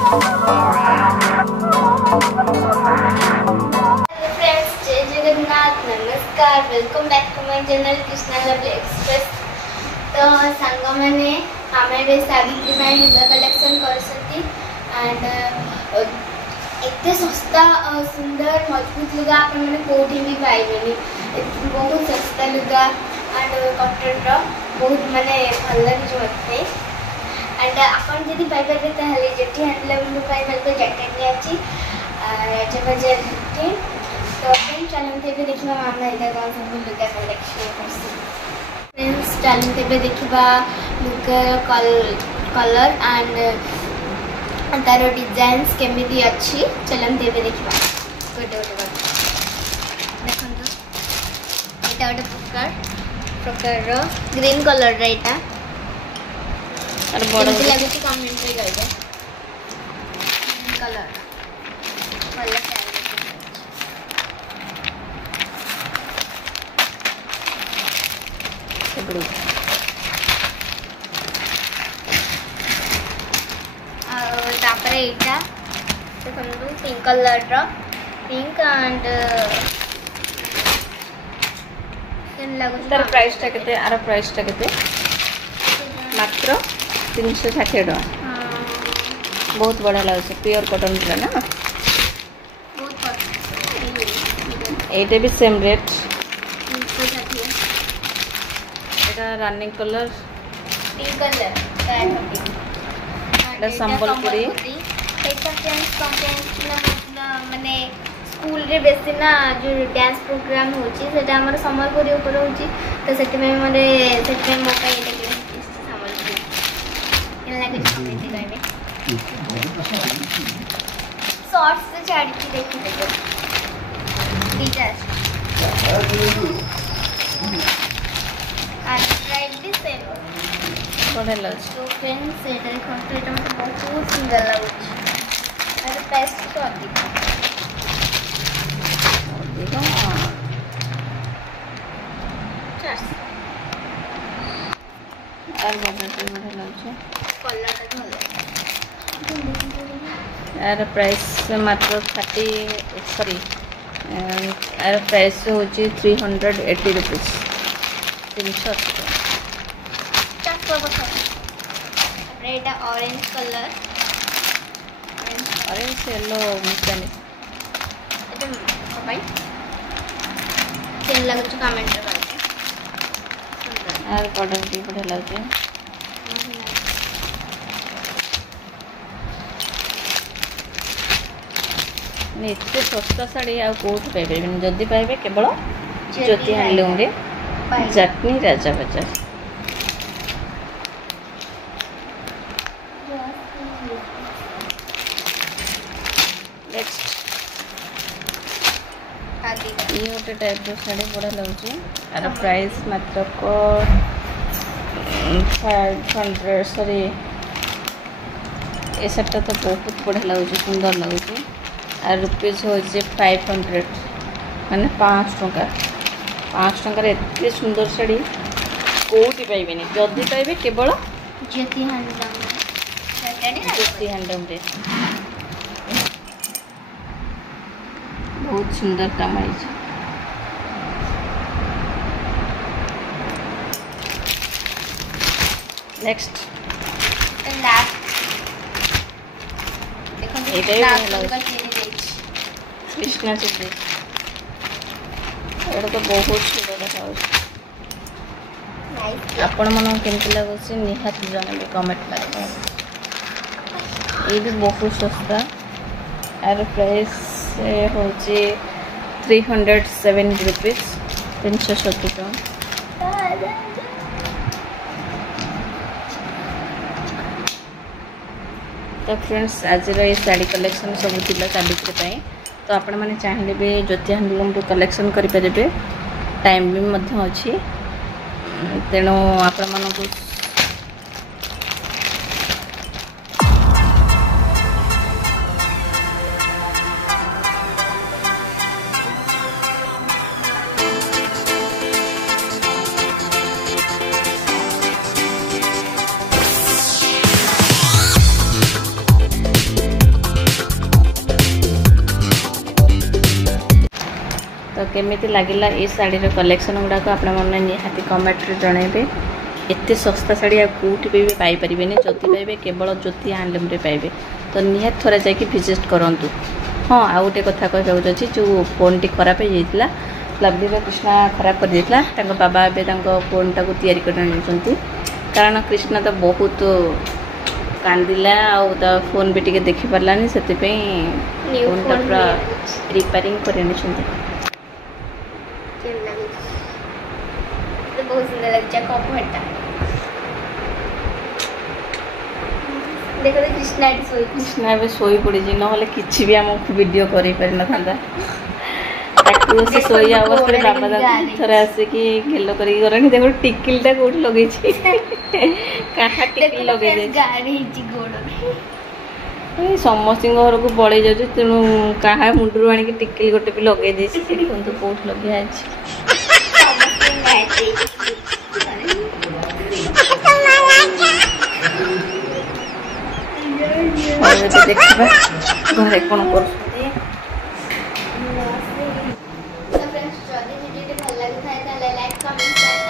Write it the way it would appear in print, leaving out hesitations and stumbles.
Friends, जय जगन्नाथ, नमस्कार, welcome back to my channel Krishna lovely express. तो सांग मैंने आम सावित्री लुगा कलेक्शन एंड एत सस्ता सुंदर मजबूत लुगा आपने कौटी भी पाइबे बहुत सस्ता लुगा एंड कटन बहुत माने भल लगे मत एंड आपन जदि पाइबे ताहले जेटी हैंडलूम पाइबे जैकेट भी अच्छी राजाबाजार तो चलते देखा मामा कौन सब लुगा कलेक्शन फ्रेंड्स चलते देखा लुगार कलर एंड तार डिजाइन्स केमिति अच्छी चलते देखा गोटे गोटे देखो यहाँ गोटे प्रकार ग्रीन कलर यहाँ लगे कमेंट करेंगे कलर भल यहाँ देखो पिंक कलर पिंक एंड तार प्राइस टा केते आर प्राइस टा केते मात्र 360 टका बहुत बढ़िया लगे प्योर कॉटन पूरा ना ये भी same rate running colour pink colour Sambalpuri माने स्कूल रे बेसी ना जो डांस प्रोग्राम होची सेटा हमर संबलपुरी ऊपर होची तो सेट में माने सेट में मौका ये लगे संबलपुरी इन लगे कमेंट करबे शॉर्ट्स से छाड़ी के देखि देखो टीचर आज ट्राइड दिस सेम बढ़िया लगे तो फ्रेंड्स सेटा देखो सेटा मत बहुत सुंदर लाଗୁଛି अरे पेस्ट तो अधिक यार प्राइस मात्र 30 सॉरी यार प्राइस होची 380 rupees 380 red orange colour orange yellow मिक्सनी भाई लगे कमेंट यार कलर भी बढ़िया लगे एत सस्ता शाढ़ी आ कौट पाइबे जदि पाइबे केवल ज्योति हैंडलूम रे जटनी राजाबाजार नेक्स्ट ये गोटे टाइप शाढ़ी बढ़िया लगे यार प्राइस मात्र 500 सॉरी ये सेट तो बहुत बढ़िया लगे सुंदर लगे और रुपीज हो 500 माने 5 टंका एत सुंदर शाढ़ी कौटी पाइबे जदि पाइबे केवल ज्योति हैंडलूम रे बहुत सुंदर काम है नेक्स्ट कृष्णा चिल्ली एटा तो बहुत सुंदर देखा आपण मन केमती लगुच निहाती जन कमेंट मारे ये भी बहुत सस्ता यार प्राइस हूँ 370 रुपीस 370 टका तो फ्रेंड्स आज ये साड़ी कलेक्शन सब थिला सावित्री तो आपण मैंने चाहिए भी ज्योति हैंडलूम कलेक्शन करें टाइम भी अच्छी तेणु आपण मानक केमिति लगिला ये शाढ़ीर कलेक्शन गुड़ाक आपने निहाती कमेंट्रे जनइबे। एते सस्ता साड़ी आ कौटी भी पाइपर जदि पाइबे केवल ज्योति हैंडलूम पाइबे। तो निहाती थोड़ा जाकि विजिट करूँ। हाँ आउ गोटे कथा कहूँ अच्छी जो फोन टी खराब हो जाता लवली कृष्णा खराब कर देता बाबा एवं फोन टाक तैयारी कर कारण कृष्णा तो बहुत कांदिला फोन भी टी देखी पारानी से फोन टा पूरा रिपेयरिंग कर बहुत सुंदर लगता है कपड़ा देखो तो कृष्णा ए शोई पड़ी ना किसी भी आमको वीडियो कर से शोई अवस्था बाबा थोड़े आसिक गेलो कर देखो टिकिलटा कौट लगे कहा टिकिल लगे समस्त घर को पड़े जाऊँ तेणु क्या मुंडू आनिक टिकिल गोटे भी लगे देखते कौट लगे देखा घरे कौन कर लाइक कमेंट